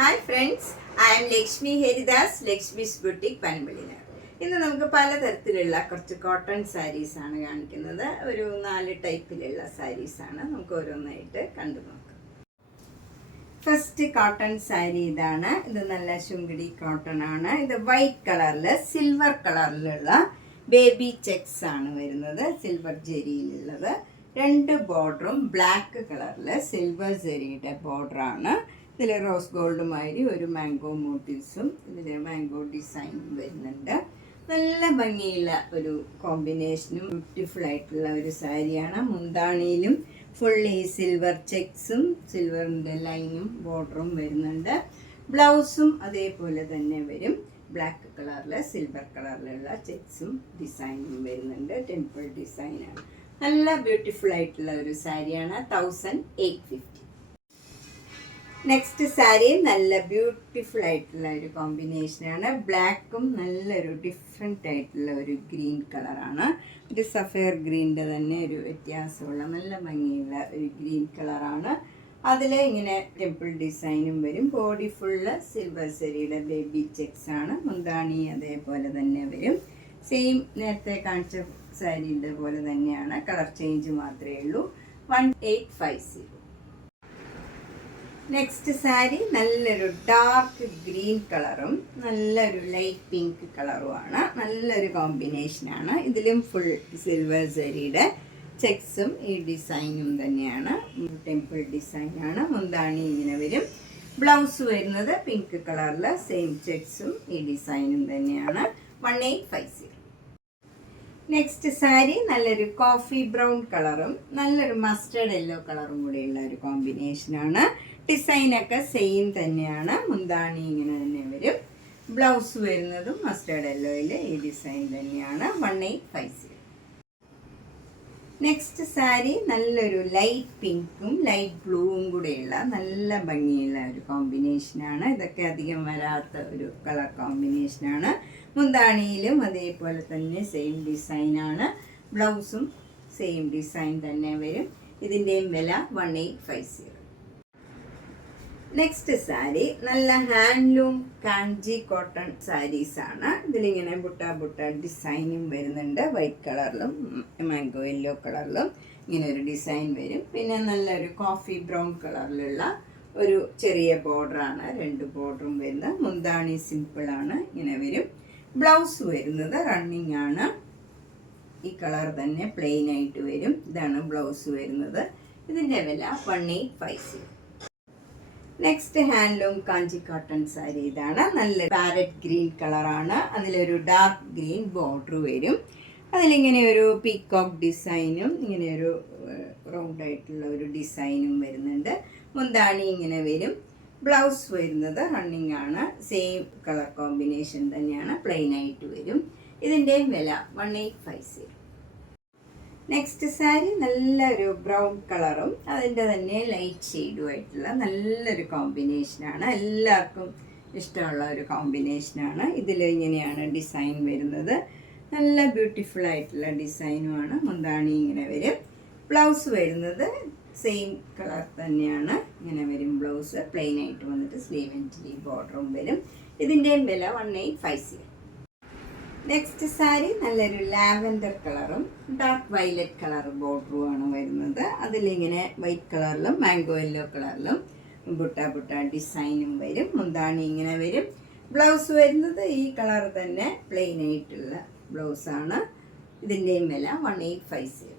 Hi friends, I am Lakshmi Haridas, Lakshmi's boutique പനമ്പള്ളിയിലാണ്. ഇന്ന് നമുക്ക് പലതരത്തിലുള്ള കുറച്ച് കോട്ടൺ സാരീസാണ് കാണിക്കുന്നത്. ഒരു 4 ടൈപ്പിലുള്ള സാരീസാണ്. നമുക്ക് ഓരോന്നായിട്ട് കണ്ടു നോക്കാം. ഫസ്റ്റ് കോട്ടൺ സാരി ഇതാണ്. ഇത് നല്ല ശുങ്കിടി കോട്ടൺ ആണ്. ഇത് വൈറ്റ് കളറിൽ സിൽവർ കളറിലുള്ള ബേബി ചെക്സ് ആണ് വരുന്നത്. സിൽവർ ജെരിയിലുള്ളത്. 2 ബോർഡറും ബ്ലാക്ക് കളറിൽ സിൽവർ ജെരിയുടെ ബോർഡറാണ്. ഇതിൽ റോസ് ഗോൾഡ് മാതിരി ഒരു മാംഗോ മോട്ടീവ്സും ഇതിൽ മാംഗോ ഡിസൈനും വരുന്നുണ്ട്. നല്ല ഭംഗിയുള്ള ഒരു കോമ്പിനേഷനും ബ്യൂട്ടിഫുൾ ആയിട്ടുള്ള ഒരു സാരിയാണ്. മുന്താണിയിലും ഫുള്ളി സിൽവർ ചെക്സും സിൽവറിൻ്റെ ലൈനും ബോർഡറും വരുന്നുണ്ട്. ബ്ലൗസും അതേപോലെ തന്നെ വരും. ബ്ലാക്ക് കളറിൽ സിൽവർ കളറിലുള്ള ചെക്സും ഡിസൈനും വരുന്നുണ്ട്. ടെമ്പിൾ ഡിസൈനാണ്. നല്ല ബ്യൂട്ടിഫുൾ ആയിട്ടുള്ള ഒരു സാരിയാണ്. 1850. നെക്സ്റ്റ് സാരി നല്ല ബ്യൂട്ടിഫുൾ ആയിട്ടുള്ള ഒരു കോമ്പിനേഷനാണ്. ബ്ലാക്കും നല്ലൊരു ഡിഫറെൻ്റ് ആയിട്ടുള്ള ഒരു ഗ്രീൻ കളറാണ്. ഒരു സഫയർ ഗ്രീനിൻ്റെ തന്നെ ഒരു വ്യത്യാസമുള്ള നല്ല ഭംഗിയുള്ള ഒരു ഗ്രീൻ കളറാണ്. അതിൽ ഇങ്ങനെ ടെമ്പിൾ ഡിസൈനും വരും. ബോഡി ഫുള്ള് സിൽവർ സെരിയുടെ ബേബി ചെക്സ് ആണ്. മുന്താണി അതേപോലെ തന്നെ വരും. സെയിം നേരത്തെ കാണിച്ച സാരിയുടെ പോലെ തന്നെയാണ്. കളർ ചേഞ്ച് മാത്രമേ ഉള്ളൂ. 1850. നെക്സ്റ്റ് സാരി നല്ലൊരു ഡാർക്ക് ഗ്രീൻ കളറും നല്ലൊരു ലൈറ്റ് പിങ്ക് കളറുമാണ്. നല്ലൊരു കോമ്പിനേഷനാണ്. ഇതിലും ഫുൾ സിൽവർ സെരിയുടെ ചെക്സും ഈ ഡിസൈനും തന്നെയാണ്. ടെമ്പിൾ ഡിസൈനാണ്. മുന്താണി ഇങ്ങനെ വരും. ബ്ലൗസ് വരുന്നത് പിങ്ക് കളറിൽ സെയിം ചെക്സും ഈ ഡിസൈനും തന്നെയാണ്. 1850. നെക്സ്റ്റ് സാരി നല്ലൊരു കോഫി ബ്രൗൺ കളറും നല്ലൊരു മസ്റ്റേർഡ് യെല്ലോ കളറും കൂടിയുള്ള ഒരു കോമ്പിനേഷനാണ്. ഡിസൈനൊക്കെ സെയിം തന്നെയാണ്. മുന്താണി ഇങ്ങനെ തന്നെ വരും. ബ്ലൗസ് വരുന്നതും മസ്റ്റേർഡ് യെല്ലോയിൽ ഈ ഡിസൈൻ തന്നെയാണ്. 1850. നെക്സ്റ്റ് സാരി നല്ലൊരു ലൈറ്റ് പിങ്കും ലൈറ്റ് ബ്ലൂവും കൂടെയുള്ള നല്ല ഭംഗിയുള്ള ഒരു കോമ്പിനേഷനാണ്. ഇതൊക്കെ അധികം വരാത്ത ഒരു കളർ കോമ്പിനേഷനാണ്. മുന്താണിയിലും അതേപോലെ തന്നെ സെയിം ഡിസൈനാണ്. ബ്ലൗസും സെയിം ഡിസൈൻ തന്നെ വരും. ഇതിൻ്റെയും വില 1850. നെക്സ്റ്റ് സാരി നല്ല ഹാൻഡ്ലൂം കാഞ്ചി കോട്ടൺ സാരീസാണ്. ഇതിലിങ്ങനെ ബുട്ട ഡിസൈനും വരുന്നുണ്ട്. വൈറ്റ് കളറിലും മാംഗോ യെല്ലോ കളറിലും ഇങ്ങനെ ഒരു ഡിസൈൻ വരും. പിന്നെ നല്ലൊരു കോഫി ബ്രൗൺ കളറിലുള്ള ഒരു ചെറിയ ബോർഡറാണ്. 2 ബോർഡറും വരുന്നത്. മുന്താണി സിമ്പിളാണ്. ഇങ്ങനെ വരും. ബ്ലൗസ് വരുന്നത് റണ്ണിങ് ആണ്. ഈ കളർ തന്നെ പ്ലെയിൻ ആയിട്ട് വരും. ഇതാണ് ബ്ലൗസ് വരുന്നത്. ഇതിൻ്റെ വില 1850. നെക്സ്റ്റ് ഹാൻഡ്ലൂം കാഞ്ചി കോട്ടൺ സാരി ഇതാണ്. നല്ല പാരറ്റ് ഗ്രീൻ കളറാണ്. അതിലൊരു ഡാർക്ക് ഗ്രീൻ ബോർഡർ വരും. അതിലിങ്ങനെ ഒരു പീകോക്ക് ഡിസൈനും ഇങ്ങനെ ഒരു റൗണ്ട് ആയിട്ടുള്ള ഒരു ഡിസൈനും വരുന്നുണ്ട്. മുന്താണി ഇങ്ങനെ വരും. ബ്ലൗസ് വരുന്നത് റണ്ണിങ് ആണ്. സെയിം കളർ കോമ്പിനേഷൻ തന്നെയാണ്. പ്ലെയിൻ ആയിട്ട് വരും. ഇതിൻ്റെ വില 1850. നെക്സ്റ്റ് സാരി നല്ലൊരു ബ്രൗൺ കളറും അതിൻ്റെ തന്നെ ലൈറ്റ് ഷെയ്ഡും ആയിട്ടുള്ള നല്ലൊരു കോമ്പിനേഷനാണ്. എല്ലാവർക്കും ഇഷ്ടമുള്ള ഒരു കോമ്പിനേഷനാണ്. ഇതിൽ ഇങ്ങനെയാണ് ഡിസൈൻ വരുന്നത്. നല്ല ബ്യൂട്ടിഫുൾ ആയിട്ടുള്ള ഡിസൈനുമാണ്. മുന്താണി ഇങ്ങനെ വരും. ബ്ലൗസ് വരുന്നത് സെയിം കളർ തന്നെയാണ്. ഇങ്ങനെ വരും. ബ്ലൗസ് പ്ലെയിൻ ആയിട്ട് വന്നിട്ട് സ്ലീവ് ആൻഡ് സ്ലീവ് ബോർഡറും വരും. ഇതിൻ്റെയും വില 1850. നെക്സ്റ്റ് സാരി നല്ലൊരു ലാവൻഡർ കളറും ഡാർക്ക് വയലറ്റ് കളർ ബോർഡറുമാണ് വരുന്നത്. അതിലിങ്ങനെ വൈറ്റ് കളറിലും മാംഗോ യെല്ലോ കളറിലും ബുട്ട ഡിസൈനും വരും. മുന്താണി ഇങ്ങനെ വരും. ബ്ലൗസ് വരുന്നത് ഈ കളർ തന്നെ പ്ലെയിൻ ആയിട്ടുള്ള ബ്ലൗസാണ്. ഇതിൻ്റെയും വില 1850.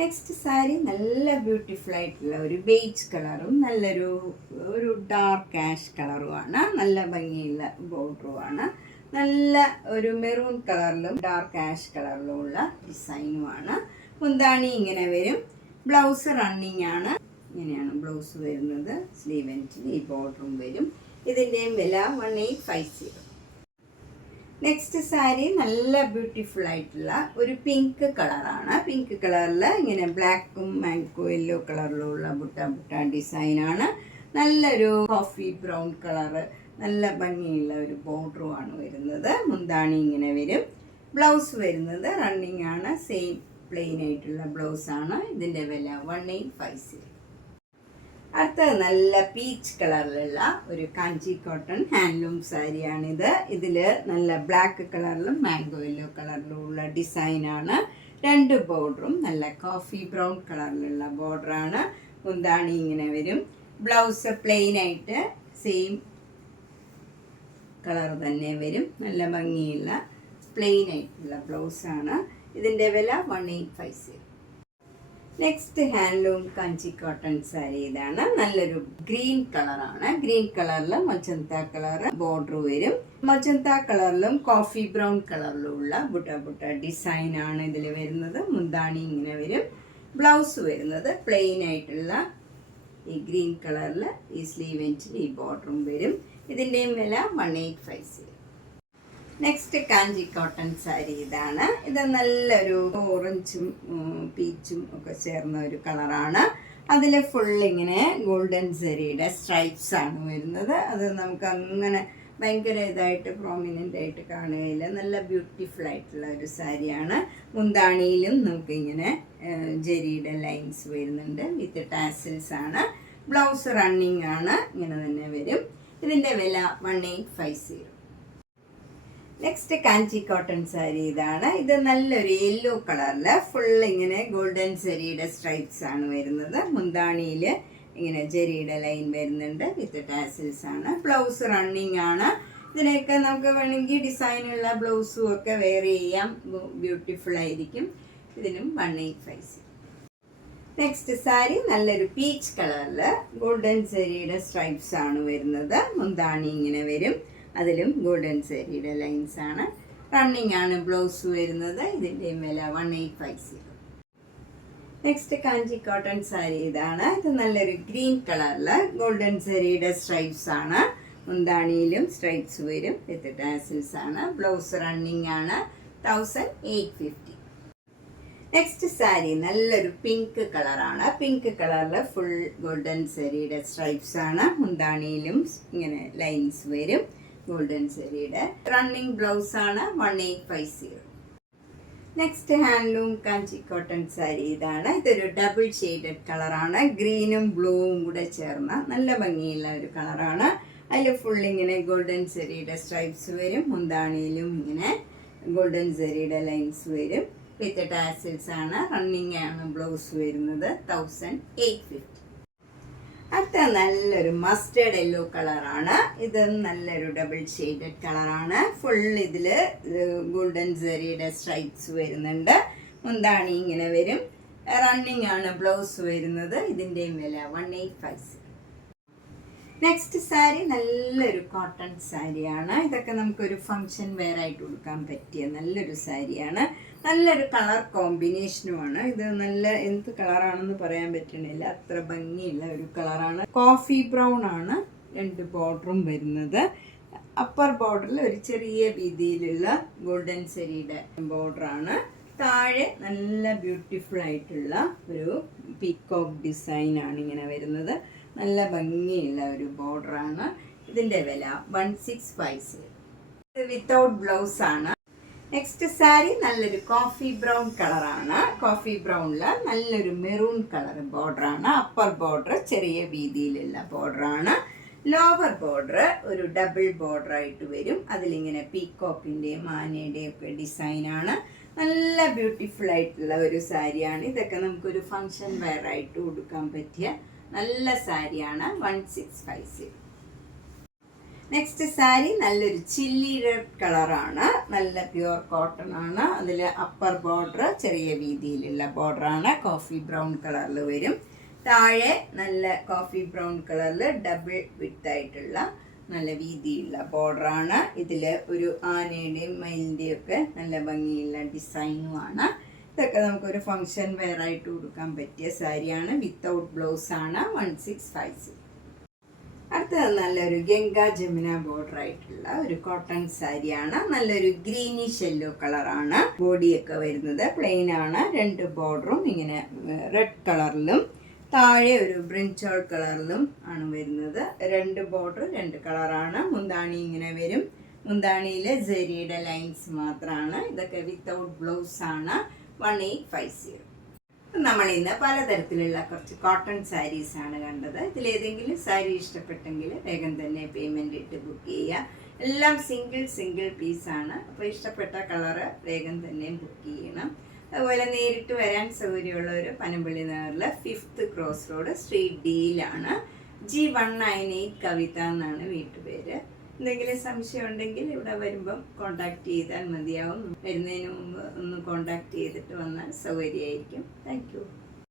നെക്സ്റ്റ് സാരി നല്ല ബ്യൂട്ടിഫുൾ ആയിട്ടുള്ള ഒരു ബേജ് കളറും നല്ലൊരു ഡാർക്ക് ആഷ് കളറുമാണ്. നല്ല ഭംഗിയുള്ള ബോർഡറുമാണ്. നല്ല ഒരു മെറൂൺ കളറിലും ഡാർക്ക് ആഷ് കളറിലും ഉള്ള ഡിസൈനുമാണ്. മുന്താണി ഇങ്ങനെ വരും. ബ്ലൗസ് റണ്ണിങ് ആണ്. ഇങ്ങനെയാണ് ബ്ലൗസ് വരുന്നത്. സ്ലീവ് ആൻഡ് സ്ലീവ് ബോർഡറും വരും. ഇതിൻ്റെയും വില 1850. നെക്സ്റ്റ് സാരി നല്ല ബ്യൂട്ടിഫുൾ ആയിട്ടുള്ള ഒരു പിങ്ക് കളറാണ്. പിങ്ക് കളറിൽ ഇങ്ങനെ ബ്ലാക്കും മാംഗോ യെല്ലോ കളറിലുള്ള ബുട്ട ഡിസൈനാണ്. നല്ലൊരു കോഫി ബ്രൗൺ കളറ് നല്ല ഭംഗിയുള്ള ഒരു ബോർഡറുമാണ് വരുന്നത്. മുന്താണി ഇങ്ങനെ വരും. ബ്ലൗസ് വരുന്നത് റണ്ണിങ് ആണ്. സെയിം പ്ലെയിൻ ആയിട്ടുള്ള ബ്ലൗസാണ്. ഇതിൻ്റെ വില 1850. അടുത്തത് നല്ല പീച്ച് കളറിലുള്ള ഒരു കാഞ്ചി കോട്ടൺ ഹാൻഡ്ലൂം സാരിയാണിത്. ഇതിൽ നല്ല ബ്ലാക്ക് കളറിലും മാംഗോ യെല്ലോ കളറിലും ഉള്ള ഡിസൈനാണ്. 2 ബോർഡറും നല്ല കോഫി ബ്രൗൺ കളറിലുള്ള ബോർഡറാണ്. മുന്താണി ഇങ്ങനെ വരും. ബ്ലൗസ് പ്ലെയിൻ ആയിട്ട് സെയിം കളർ തന്നെ വരും. നല്ല ഭംഗിയുള്ള പ്ലെയിൻ ആയിട്ടുള്ള ബ്ലൗസാണ്. ഇതിൻ്റെ വില 1850. നെക്സ്റ്റ് ഹാൻഡ്ലൂം കാഞ്ചി കോട്ടൺ സാരി ഇതാണ്. നല്ലൊരു ഗ്രീൻ കളറാണ്. ഗ്രീൻ കളറിൽ മജന്ത കളർ ബോർഡർ വരും. മജന്ത കളറിലും കോഫി ബ്രൗൺ കളറിലും ഉള്ള ബുട്ട ബുട്ട ഡിസൈനാണ് ഇതിൽ വരുന്നത്. മുന്താണി ഇങ്ങനെ വരും. ബ്ലൗസ് വരുന്നത് പ്ലെയിൻ ആയിട്ടുള്ള ഈ ഗ്രീൻ കളറിൽ ഈ സ്ലീവ് എൻഡിൽ ഈ ബോർഡറും വരും. ഇതിൻ്റെയും വില 1850. നെക്സ്റ്റ് കാഞ്ചി കോട്ടൺ സാരി ഇതാണ്. ഇത് നല്ലൊരു ഓറഞ്ചും പീച്ചും ഒക്കെ ചേർന്ന ഒരു കളറാണ്. അതിൽ ഫുൾ ഇങ്ങനെ ഗോൾഡൻ സെറിയുടെ സ്ട്രൈപ്സ് ആണ് വരുന്നത്. അത് നമുക്ക് അങ്ങനെ ഭയങ്കര ഇതായിട്ട് പ്രോമിനൻ്റ് ആയിട്ട് കാണുകയില്ല. നല്ല ബ്യൂട്ടിഫുൾ ആയിട്ടുള്ള ഒരു സാരിയാണ്. മുന്താണിയിലും നമുക്കിങ്ങനെ ജെറിയുടെ ലൈൻസ് വരുന്നുണ്ട്. വിത്ത് ടാസിൽസ് ആണ്. ബ്ലൗസ് റണ്ണിങ് ആണ്. ഇങ്ങനെ തന്നെ വരും. ഇതിൻ്റെ വില 1850. നെക്സ്റ്റ് കാഞ്ചി കോട്ടൺ സാരി ഇതാണ്. ഇത് നല്ലൊരു യെല്ലോ കളറിൽ ഫുൾ ഇങ്ങനെ ഗോൾഡൻ ജെറിയുടെ സ്ട്രൈപ്സ് ആണ് വരുന്നത്. മുന്താണിയിൽ ഇങ്ങനെ ജെറിയുടെ ലൈൻ വരുന്നുണ്ട്. വിത്ത് ടാസിൽസ് ആണ്. ബ്ലൗസ് റണ്ണിങ് ആണ്. ഇതിനൊക്കെ നമുക്ക് വേണമെങ്കിൽ ഡിസൈനുള്ള ബ്ലൗസും ഒക്കെ വെയർ ചെയ്യാം. ബ്യൂട്ടിഫുൾ ആയിരിക്കും. ഇതിനും 1850. നെക്സ്റ്റ് സാരി നല്ലൊരു പീച്ച് കളറിൽ ഗോൾഡൻ ജെറിയുടെ സ്ട്രൈപ്സ് ആണ് വരുന്നത്. മുന്താണി ഇങ്ങനെ വരും. അതിലും ഗോൾഡൻ സാരിയുടെ ലൈൻസ് ആണ്. റണ്ണിങ് ആണ് ബ്ലൗസ് വരുന്നത്. ഇതിൻ്റെയും വില 1850. നെക്സ്റ്റ് കാഞ്ചി കോട്ടൺ സാരി ഇതാണ്. ഇത് നല്ലൊരു ഗ്രീൻ കളറിൽ ഗോൾഡൻ സാരിയുടെ സ്ട്രൈപ്സ് ആണ്. മുന്താണിയിലും സ്ട്രൈപ്സ് വരും. വിത്ത് ടാസിൽസ് ആണ്. ബ്ലൗസ് റണ്ണിങ് ആണ്. 1850. നെക്സ്റ്റ് സാരി നല്ലൊരു പിങ്ക് കളറാണ്. പിങ്ക് കളറിൽ ഫുൾ ഗോൾഡൻ സാരിയുടെ സ്ട്രൈപ്സ് ആണ്. മുന്താണിയിലും ഇങ്ങനെ ലൈൻസ് വരും. ഗോൾഡൻ സാരിയുടെ റണ്ണിങ് ബ്ലൗസ് ആണ്. 1850. നെക്സ്റ്റ് ഹാൻഡ്ലൂം കാഞ്ചി കോട്ടൺ സാരി ഇതാണ്. ഇതൊരു ഡബിൾ ഷെയ്ഡഡ് കളറാണ്. ഗ്രീനും ബ്ലൂവും കൂടെ ചേർന്ന നല്ല ഭംഗിയുള്ള ഒരു കളറാണ്. അതിൽ ഫുൾ ഇങ്ങനെ ഗോൾഡൻ സാരിയുടെ സ്ട്രൈപ്സ് വരും. മുന്താണിയിലും ഇങ്ങനെ ഗോൾഡൻ സാരിയുടെ ലൈൻസ് വരും. വിത്ത് ടാസിൽസ് ആണ്. റണ്ണിങ് ആണ് ബ്ലൗസ് വരുന്നത്. 1850. അടുത്ത നല്ലൊരു മസ്റ്റേർഡ് യെല്ലോ കളറാണ്. ഇത് നല്ലൊരു ഡബിൾ ഷെയ്ഡഡ് കളറാണ്. ഫുൾ ഇതിൽ ഗോൾഡൻ ജെറിയുടെ സ്ട്രൈപ്സ് വരുന്നുണ്ട്. മുന്താണി ഇങ്ങനെ വരും. റണ്ണിങ് ആണ് ബ്ലൗസ് വരുന്നത്. ഇതിൻ്റെയും വില 1850. നെക്സ്റ്റ് സാരി നല്ലൊരു കോട്ടൺ സാരിയാണ്. ഇതൊക്കെ നമുക്കൊരു ഫങ്ഷൻ വെയർ ആയിട്ട് കൊടുക്കാൻ പറ്റിയ നല്ലൊരു സാരിയാണ്. നല്ലൊരു കളർ കോമ്പിനേഷനുമാണ്. ഇത് നല്ല എന്ത് കളറാണെന്ന് പറയാൻ പറ്റണില്ല. അത്ര ഭംഗിയുള്ള ഒരു കളറാണ്. കോഫി ബ്രൗൺ ആണ് 2 ബോർഡറും വരുന്നത്. അപ്പർ ബോർഡറിൽ ഒരു ചെറിയ വീതിയിലുള്ള ഗോൾഡൻ സെരിയുടെ ബോർഡറാണ്. താഴെ നല്ല ബ്യൂട്ടിഫുൾ ആയിട്ടുള്ള ഒരു പീക്കോക്ക് ഡിസൈനാണ് ഇങ്ങനെ വരുന്നത്. നല്ല ഭംഗിയുള്ള ഒരു ബോർഡറാണ്. ഇതിൻ്റെ വില 1650. ഇത് വിത്തൗട്ട് ബ്ലൗസ് ആണ്. നെക്സ്റ്റ് സാരി നല്ലൊരു കോഫി ബ്രൗൺ കളറാണ്. കോഫി ബ്രൗണിൽ നല്ലൊരു മെറൂൺ കളർ ബോർഡറാണ്. അപ്പർ ബോർഡർ ചെറിയ വീതിയിലുള്ള ബോർഡറാണ്. ലോവർ ബോർഡർ ഒരു ഡബിൾ ബോർഡറായിട്ട് വരും. അതിലിങ്ങനെ പീക്കോക്കിൻ്റെയും ആനയുടെയും ഒക്കെ ഡിസൈനാണ്. നല്ല ബ്യൂട്ടിഫുൾ ആയിട്ടുള്ള ഒരു സാരിയാണ്. ഇതൊക്കെ നമുക്കൊരു ഫങ്ഷൻ വെയർ ആയിട്ട് കൊടുക്കാൻ പറ്റിയ നല്ല സാരിയാണ്. 1650. നെക്സ്റ്റ് സാരി നല്ലൊരു ചില്ലി റെഡ് കളറാണ്. നല്ല പ്യുവർ കോട്ടൺ ആണ്. അതിൽ അപ്പർ ബോർഡർ ചെറിയ വീതിയിലുള്ള ബോർഡറാണ്. കോഫി ബ്രൗൺ കളറിൽ വരും. താഴെ നല്ല കോഫി ബ്രൗൺ കളറിൽ ഡബിൾ വിത്ത് ആയിട്ടുള്ള നല്ല വീതിയുള്ള ബോർഡറാണ്. ഇതിൽ ഒരു ആനയുടെയും മയിലിൻ്റെയും ഒക്കെ നല്ല ഭംഗിയുള്ള ഡിസൈനുമാണ്. ഇതൊക്കെ നമുക്കൊരു ഫങ്ഷൻ വെയർ ആയിട്ട് കൊടുക്കാൻ പറ്റിയ സാരിയാണ്. വിത്തൗട്ട് ബ്ലൗസ് ആണ്. 1650. അടുത്തത് നല്ലൊരു ഗംഗാ ജമുന ബോർഡർ ആയിട്ടുള്ള ഒരു കോട്ടൺ സാരിയാണ്. നല്ലൊരു ഗ്രീനിഷ് യെല്ലോ കളറാണ്. ബോഡിയൊക്കെ വരുന്നത് പ്ലെയിൻ ആണ്. 2 ബോർഡറും ഇങ്ങനെ റെഡ് കളറിലും താഴെ ഒരു ബ്രിഞ്ചോൾ കളറിലും ആണ് വരുന്നത്. 2 ബോർഡർ 2 കളറാണ്. മുന്താണി ഇങ്ങനെ വരും. മുന്താണിയിൽ ജെറിയുടെ ലൈൻസ് മാത്രമാണ്. ഇതൊക്കെ വിത്തൗട്ട് ബ്ലൗസ് ആണ്. 1850. നമ്മൾ ഇന്ന് പലതരത്തിലുള്ള കുറച്ച് കോട്ടൺ സാരീസാണ് കണ്ടത്. ഇതിലേതെങ്കിലും സാരി ഇഷ്ടപ്പെട്ടെങ്കിൽ വേഗം തന്നെ പേയ്മെൻ്റ് ഇട്ട് ബുക്ക് ചെയ്യുക. എല്ലാം സിംഗിൾ പീസാണ്. അപ്പോൾ ഇഷ്ടപ്പെട്ട കളറ് വേഗം തന്നെ ബുക്ക് ചെയ്യണം. അതുപോലെ നേരിട്ട് വരാൻ സൗകര്യമുള്ളവർ പനമ്പള്ളി നഗറിൽ 5th ക്രോസ് റോഡ് സ്ട്രീറ്റ് ഡിയിലാണ്. G198 കവിത എന്നാണ് വീട്ടുപേര്. എന്തെങ്കിലും സംശയം ഉണ്ടെങ്കിൽ ഇവിടെ വരുമ്പം കോണ്ടാക്ട് ചെയ്താൽ മതിയാവും. വരുന്നതിന് മുമ്പ് ഒന്ന് കോണ്ടാക്ട് ചെയ്തിട്ട് വന്നാൽ സൗകര്യമായിരിക്കും. Thank you.